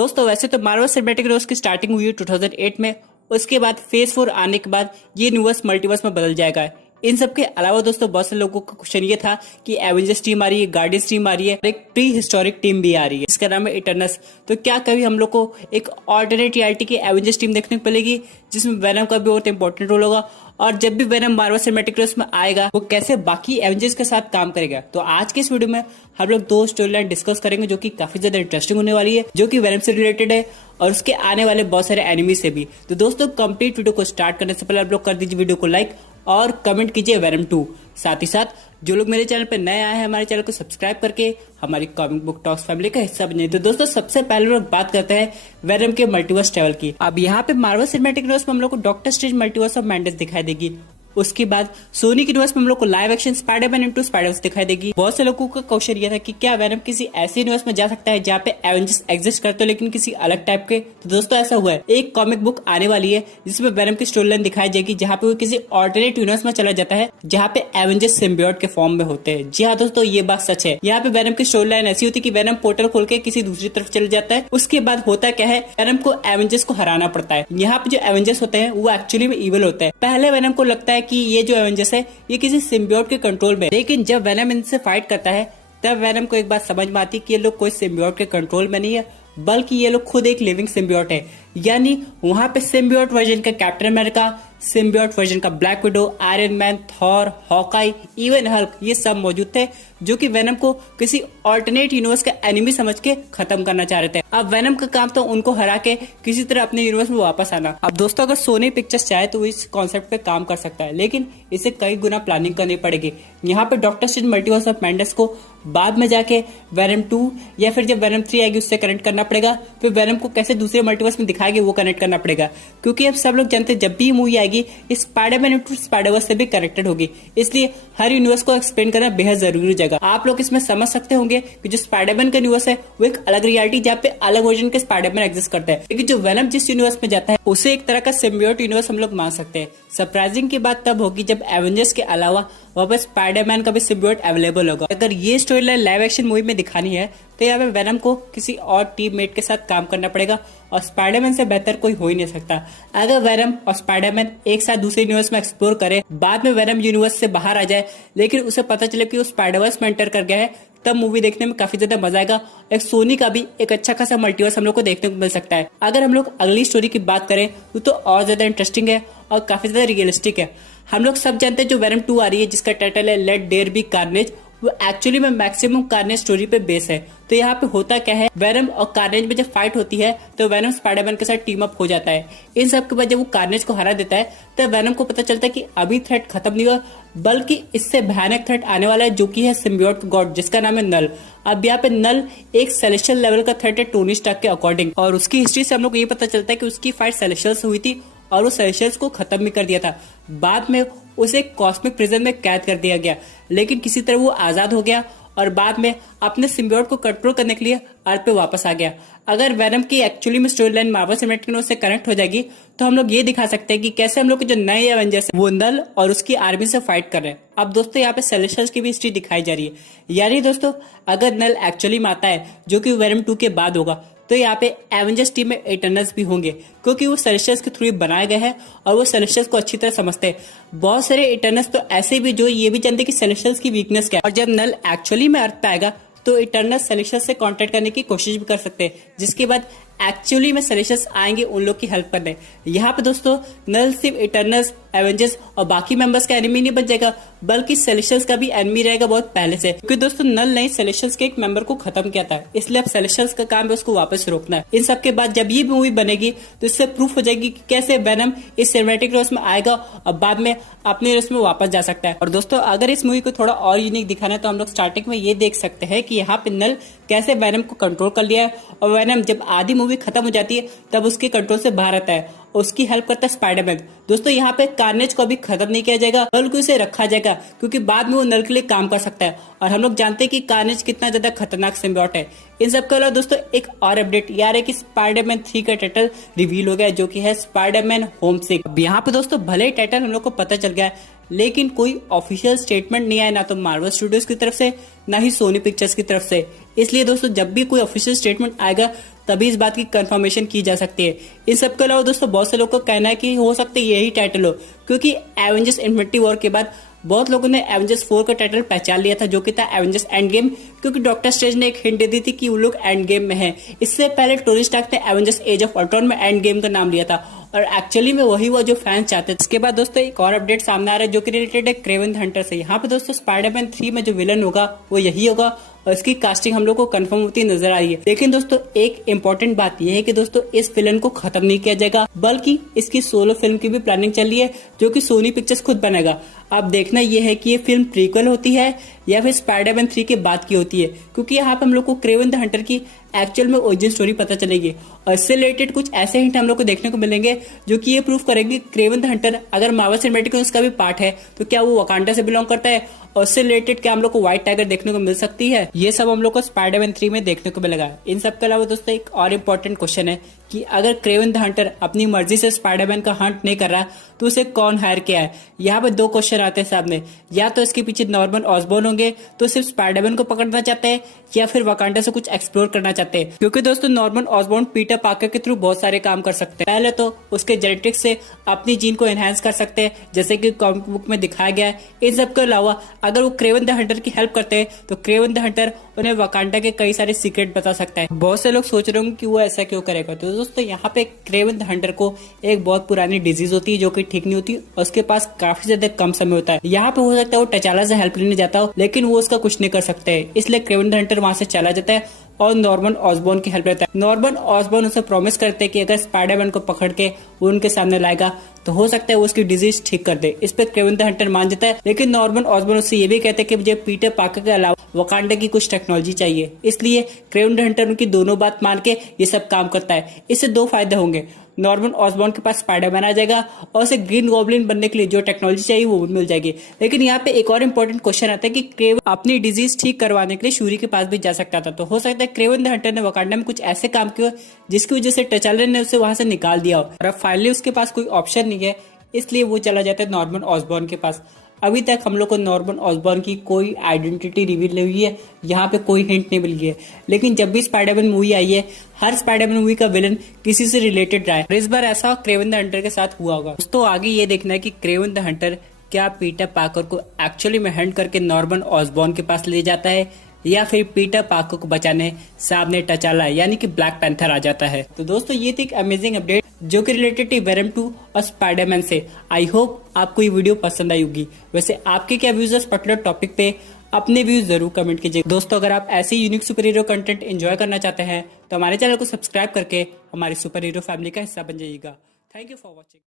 दोस्तों वैसे तो मार्वल सिनेमैटिक यूनिवर्स की स्टार्टिंग हुई 2008 में। उसके बाद फेज 4 आने के बाद ये यूनिवर्स मल्टीवर्स में बदल जाएगा। इन सब के अलावा दोस्तों बहुत से लोगों का क्वेश्चन ये था कि एवेंजर्स टीम आ रही है, गार्डियंस टीम आ रही है, एक प्री हिस्टोरिक टीम भी आ रही है जिसका नाम है इटर्नल्स। तो क्या कभी हम लोग को एक ऑल्टरनेट रियलिटी की एवेंजर्स टीम देखने को मिलेगी जिसमें वेनम का भी बहुत इंपॉर्टेंट रोल होगा? और जब भी वेनम मार्वल सिनेमैटिक यूनिवर्स में आएगा वो कैसे बाकी एवेंजर्स के साथ काम करेगा? तो आज के इस वीडियो में हम लोग दो स्टोरी लाइन डिस्कस करेंगे जो कि काफी ज्यादा इंटरेस्टिंग होने वाली है, जो कि वेनम से रिलेटेड है और उसके आने वाले बहुत सारे एनिमी से भी। तो दोस्तों कंप्लीट वीडियो को स्टार्ट करने से पहले आप लोग कर दीजिए वीडियो को लाइक और कमेंट कीजिए वेनम 2। साथ ही साथ जो लोग मेरे चैनल पर नए आए हैं हमारे चैनल को सब्सक्राइब करके हमारी कॉमिक बुक टॉक्स फैमिली का हिस्सा बनिए। तो दोस्तों सबसे पहले लोग बात करते हैं वेनम के मल्टीवर्स ट्रैवल की। अब यहाँ पे मार्वल सिनेमैटिक यूनिवर्स में हम लोग को doctor strange multiverse of madness दिखाई देगी। उसके बाद सोनी के यूनिवर्स में हम लोग को live action Spiderman into Spider-Verse दिखाई देगी। बहुत से लोगों का क्वेश्चन ये था कि क्या वेनम किसी ऐसे यूनिवर्स में जा सकता है जहाँ पे एवेंजर्स एग्जिस्ट करते हो लेकिन किसी अलग टाइप के? तो दोस्तों ऐसा हुआ है, एक कॉमिक बुक आने वाली है जिसमें वेनम की स्टोरी लाइन दिखाई जाएगी जहाँ पे वो किसी ऑल्टरनेट यूनिवर्स में चला जाता है जहाँ पे एवेंजर्स सिम्बियोट के फॉर्म में होते हैं। जी हाँ दोस्तों ये बात सच है। यहाँ पे वेनम की स्टोरी लाइन ऐसी होती है कि वेनम पोर्टल खोल के किसी दूसरी तरफ चले जाता है। उसके बाद होता क्या है, वेनम को एवेंजर्स को हराना पड़ता है। यहाँ पे जो एवेंजर्स होते हैं वो एक्चुअली में इविल होते हैं। पहले वेनम को लगता है कि ये जो एवेंजर्स है ये किसी सिम्बियोट के कंट्रोल में, लेकिन जब वेनम इनसे फाइट करता है तब वेनम को एक बात समझ में आती है कि ये लोग कोई सिम्बियोट के कंट्रोल में नहीं है बल्कि ये लोग खुद एक लिविंग सिम्बियोट है। यानी वहां पे सिम्बियोट वर्जन का कैप्टन अमेरिका, सिम्बियोट वर्जन का black window, iron man, Thor, Hawkeye, even Hulk ये सब मौजूद थे जो कि वेनम को किसी ऑल्टरनेट यूनिवर्स का एनिमी समझ के खत्म करना चाह रहे थे। अब वेनम का काम तो उनको हरा के किसी तरह अपने यूनिवर्स में वापस आना। अब दोस्तों अगर सोनी पिक्चर्स चाहे तो इस कॉन्सेप्ट पे काम कर सकता है, लेकिन इसे कई गुना प्लानिंग करनी पड़ेगी। यहाँ पे doctor strange multiverse of madness को बाद में जाके वेनम 2 या फिर जब वेनम 3 आएगी उससे कनेक्ट करना पड़ेगा। फिर वेनम को कैसे दूसरे मल्टीवर्स में दिखाएगी वो कनेक्ट करना पड़ेगा, क्योंकि अब सब लोग जानते हैं जब भी मूवी आएगी स्पाइडरमैन इनटू स्पाइडरवर्स से भी कनेक्टेड होगी। इसलिए हर यूनिवर्स को एक्सप्लेन करना बेहद जरूरी हो जाएगा। आप लोग इसमें समझ सकते होंगे कि जो स्पाइडरमैन का यूनिवर्स है वो एक अलग रियलिटी जहाँ पे अलग वर्जन के स्पाइडरमैन एग्जिस्ट करते हैं, लेकिन जो वेनम जिस यूनिवर्स में जाता है उसे एक तरह का सिम्बियोट यूनिवर्स हम लोग मान सकते हैं। सरप्राइजिंग की बात तब होगी जब एवेंजर्स के अलावा वहाँ पर स्पाइडरमैन का भी सिम्बियोट अवेलेबल होगा। अगर ये story line live action movie में दिखानी है तो यहाँ पे वेनम को किसी और टीममेट के साथ काम करना पड़ेगा और स्पाइडरमैन से बेहतर कोई हो ही नहीं सकता। अगर वेनम और स्पाइडरमैन एक साथ दूसरे यूनिवर्स में एक्सप्लोर करे, बाद में वेनम यूनिवर्स से बाहर आ जाए लेकिन उसे पता चले कि वो स्पाइडरवर्स में एंटर कर गया है, तब मूवी देखने में काफी ज्यादा मजा आएगा। एक सोनी का भी एक अच्छा खासा मल्टीवर्स हम लोग को देखने को मिल सकता है। अगर हम लोग अगली स्टोरी की बात करें तो और ज्यादा इंटरेस्टिंग है और काफी ज्यादा रियलिस्टिक है। हम लोग सब जानते हैं जो वेनम 2 आ रही है जिसका टाइटल है लेट देयर बी कार्नेज, वो एक्चुअली में मैक्सिमम कार्नेज स्टोरी पे बेस है। तो यहाँ पे होता क्या है, वेनम और कार्नेज में जब फाइट होती है तो वेनम स्पाइडरमैन के साथ टीम अप हो जाता है। इन सब के बाद जब वो कार्नेज को हरा देता है तब वेनम को पता चलता है कि अभी थ्रेट खत्म नहीं हुआ बल्कि इससे भयानक थ्रेट आने वाला है जो कि है सिम्बियोट गॉड जिसका नाम है नल। अब यहाँ पे नल एक सेलेस्टियल लेवल का थ्रेट है टोनी स्टार्क के अकॉर्डिंग, और उसकी हिस्ट्री से हम लोग को ये पता चलता है कि उसकी फाइट सेलेस्टियल से हुई थी और वो सेलेस्टियल्स को खत्म भी कर दिया था। बाद में उसे कॉस्मिक प्रिजन में कैद कर दिया गया, लेकिन किसी तरह वो आजाद हो गया और बाद में अपने सिम्बियोट को कंट्रोल करने के लिए अर्थ पे वापस आ गया। अगर वेनम की एक्चुअली में story line Marvel cinematic universe से कनेक्ट हो जाएगी तो हम लोग ये दिखा सकते हैं कि कैसे हम लोग के जो नए एवेंजर्स हैं वो नल और उसकी आर्मी से फाइट कर रहे हैं। अब दोस्तों यहाँ पे सेलेस्टियल्स की भी हिस्ट्री दिखाई जा रही है। यानी दोस्तों अगर नल एक्चुअली में आता है जो कि वेनम 2 के बाद होगा तो यहाँ पे एवेंजर्स टीम में इटर्नल्स भी होंगे, क्योंकि वो सेलेस्टियल्स के थ्रू बनाए गए हैं और वो सेलेस्टियल्स को अच्छी तरह समझते हैं। बहुत सारे इटर्नल्स तो ऐसे भी जो ये भी जानते कि सेलेस्टियल्स की वीकनेस क्या है, और जब नल एक्चुअली में अर्थ पे आएगा तो इटर्नल्स सेलेस्टियल्स से कांटेक्ट करने की कोशिश भी कर सकते हैं, जिसके बाद एक्चुअली में सेलेस्टियल्स आएंगे उन लोग की हेल्प करने। यहाँ पे दोस्तों नल सिर्फ इटर्नल्स, एवेंजर्स और बाकी मेंबर्स का एनिमी नहीं बन जाएगा बल्कि सेलेस्टियल्स का भी एनिमी रहेगा बहुत पहले से, क्योंकि दोस्तों नल ने सेलेस्टियल्स के एक मेंबर को खत्म किया था, इसलिए अब सेलेस्टियल्स का काम है उसको वापस रोकना है। इन सब के बाद जब ये मूवी बनेगी तो इससे प्रूफ हो जाएगी कि कैसे वेनम इस सिनेमैटिक यूनिवर्स में आएगा और बाद में अपने यूनिवर्स में वापस जा सकता है। और दोस्तों अगर इस मूवी को थोड़ा और यूनिक दिखाना है तो हम लोग स्टार्टिंग में ये देख सकते हैं कि यहाँ पे नल कैसे वेनम को कंट्रोल कर लिया है और वेनम जब आधी मूवी खत्म हो जाती है तब उसके कंट्रोल से बाहर आता है, उसकी हेल्प करता है स्पाइडरमैन। दोस्तों यहाँ पे कार्नेज को अभी खत्म नहीं किया जाएगा बल्कि उसे रखा जाएगा, क्योंकि बाद में वो नल के लिए काम कर सकता है और हम लोग जानते हैं कि कार्नेज कितना ज्यादा खतरनाक सिम्बियोट है। इन सब के अलावा दोस्तों एक और अपडेट यार है कि स्पाइडरमैन 3 का टाइटल रिवील हो गया जो कि है स्पाइडरमैन होमसिक। अब यहाँ पे दोस्तों भले ही टाइटल हम लोग को पता चल गया है लेकिन कोई ऑफिशियल स्टेटमेंट नहीं आया, ना तो मार्वल स्टूडियोज की तरफ से ना ही सोनी पिक्चर्स की तरफ से। इसलिए दोस्तों जब भी कोई ऑफिशियल स्टेटमेंट आएगा तभी इस बात की कंफर्मेशन की जा सकती है। इन सब के अलावा दोस्तों बहुत से लोगों का कहना है कि हो सकता है यही टाइटल हो, क्योंकि एवेंजर्स इन्फिनिटी वॉर के बाद बहुत लोगों ने एवेंजर्स 4 का टाइटल पहचान लिया था, जो कि था एवेंजर्स एंड गेम, क्योंकि डॉक्टर स्ट्रेंज ने एक हिंट दे दी थी कि वो लोग एंड गेम में हैं। इससे पहले टोनी स्टार्क ने एवेंजर्स एज ऑफ अल्ट्रॉन में एंड गेम का नाम लिया था, और एक्चुअली में वही हुआ जो फैंस चाहते थे। इसके बाद दोस्तों एक और अपडेट सामने आ रहा है जो कि रिलेटेड है क्रेवन द हंटर से। यहाँ पे दोस्तों स्पाइडरमैन 3 में जो विलन होगा वो यही होगा, और इसकी कास्टिंग हम लोग को कंफर्म होती नजर आ रही है। लेकिन दोस्तों एक इम्पोर्टेंट बात यह है कि दोस्तों इस विलन को खत्म नहीं किया जाएगा, बल्कि इसकी सोलो फिल्म की भी प्लानिंग चल रही है, जो कि सोनी पिक्चर्स खुद बनेगा। अब देखना यह है कि ये फिल्म प्रीक्वल होती है या फिर स्पाइडरमैन 3 के बाद की होती है, क्योंकि यहाँ पे हम लोग को क्रेवन द हंटर की एक्चुअल में ओरिजिन स्टोरी पता चलेगी, और इससे रिलेटेड कुछ ऐसे हिंट हम लोग को देखने को मिलेंगे जो कि ये प्रूफ करेंगे क्रेवन द हंटर अगर मार्वल सिनेमैटिक यूनिवर्स का भी पार्ट है तो क्या वो वकांडा से बिलोंग करता है, और इससे रिलेटेड क्या हम लोग को व्हाइट टाइगर देखने को मिल सकती है। ये सब हम लोग को स्पाइडरमैन 3 में देखने को मिलेगा। इन सब के अलावा दोस्तों एक और इम्पोर्टेंट क्वेश्चन है कि अगर क्रेवन द हंटर अपनी मर्जी से स्पाइडरमैन का हंट नहीं कर रहा तो उसे कौन हायर किया है। यहाँ पे दो क्वेश्चन आते हैं सामने, या तो इसके पीछे नॉर्मन ऑसबॉर्न होंगे तो सिर्फ स्पाइडरमैन को पकड़ना चाहते हैं, या फिर वकांडा से कुछ एक्सप्लोर करना चाहते हैं, क्योंकि दोस्तों नॉर्मन ऑसबॉर्न पीटर पार्कर के थ्रू बहुत सारे काम कर सकते हैं। पहले तो उसके जेनेटिक्स से अपनी जीन को एनहांस कर सकते हैं, जैसे कि कॉमिक बुक में दिखाया गया है। इन सब के अलावा अगर वो क्रेवन द हंटर की हेल्प करते हैं तो क्रेवन द हंटर उन्हें वकांडा के कई सारे सीक्रेट बता सकता है। बहुत से लोग सोच रहे होंगे कि वो ऐसा क्यों करेगा, तो दोस्तों यहाँ पे क्रेवन द हंटर को एक बहुत पुरानी डिजीज होती है जो कि ठीक नहीं होती, और उसके पास काफी ज्यादा कम समय होता है। यहाँ पे हो सकता है वो टचाला से हेल्प लेने जाता हो, लेकिन वो उसका कुछ नहीं कर सकते, इसलिए क्रेवन द हंटर वहां से चला जाता है और नॉर्मन ऑसबॉर्न की हेल्प लेता है। नॉर्मन ऑसबॉर्न उसे प्रॉमिस करते हैं कि अगर स्पाइडरमैन को पकड़ के वो उनके सामने लाएगा तो हो सकता है वो उसकी डिजीज ठीक कर दे। इस पे क्रेवन द हंटर मान जाता है, लेकिन नॉर्मन ऑसबॉर्न उससे ये भी कहते हैं कि मुझे पीटर पार्कर के अलावा वकांडा की कुछ टेक्नोलॉजी चाहिए, इसलिए क्रेवन द हंटर उनकी दोनों बात मान के ये सब काम करता है। इससे दो फायदे होंगे, नॉर्मन ऑसबॉर्न के पास स्पाइडरमैन आ जाएगा और उसे ग्रीन गॉब्लिन बनने के लिए जो टेक्नोलॉजी चाहिए वो मिल जाएगी। लेकिन यहाँ पे एक और इम्पोर्टेंट क्वेश्चन आता है कि क्रेवन अपनी डिजीज ठीक करवाने के लिए शूरी के पास भी जा सकता था, तो हो सकता है क्रेवन द हंटर ने वकांडा में कुछ ऐसे काम किए जिसकी वजह से टचाला ने उसे वहां से निकाल दिया हो, और अब फाइनली उसके पास कोई ऑप्शन नहीं है, इसलिए वो चला जाता है नॉर्मन ऑसबॉर्न के पास। अभी तक हम लोग को नॉर्मन ऑसबॉर्न की कोई आइडेंटिटी रिवील नहीं हुई है, यहाँ पे कोई हिंट नहीं मिल गई है, लेकिन जब भी स्पाइडरमैन मूवी आई है हर स्पाइडरमैन मूवी का विलन किसी से रिलेटेड रहा है, और इस बार ऐसा क्रेवन द हंटर के साथ हुआ होगा। दोस्तों आगे ये देखना है कि क्रेवन द हंटर क्या पीटर पार्कर को एक्चुअली में हंट करके नॉर्मन ऑसबॉर्न के पास ले जाता है, या फिर पीटर पार्कर को बचाने सामने टचाला यानी कि ब्लैक पैंथर आ जाता है। तो दोस्तों ये थी एक अमेजिंग अपडेट जो कि रिलेटेड थी वेनम 2 और स्पाइडरमैन से। आई होप आपको ये वीडियो पसंद आई होगी। वैसे आपके क्या व्यूज है इस पर्टिकुलर टॉपिक पे, अपने व्यूज जरूर कमेंट कीजिए। दोस्तों अगर आप ऐसे unique super hero content enjoy करना चाहते हैं तो हमारे चैनल को सब्सक्राइब करके हमारी सुपर हीरो फैमिली का हिस्सा बन जाइएगा। Thank you for watching.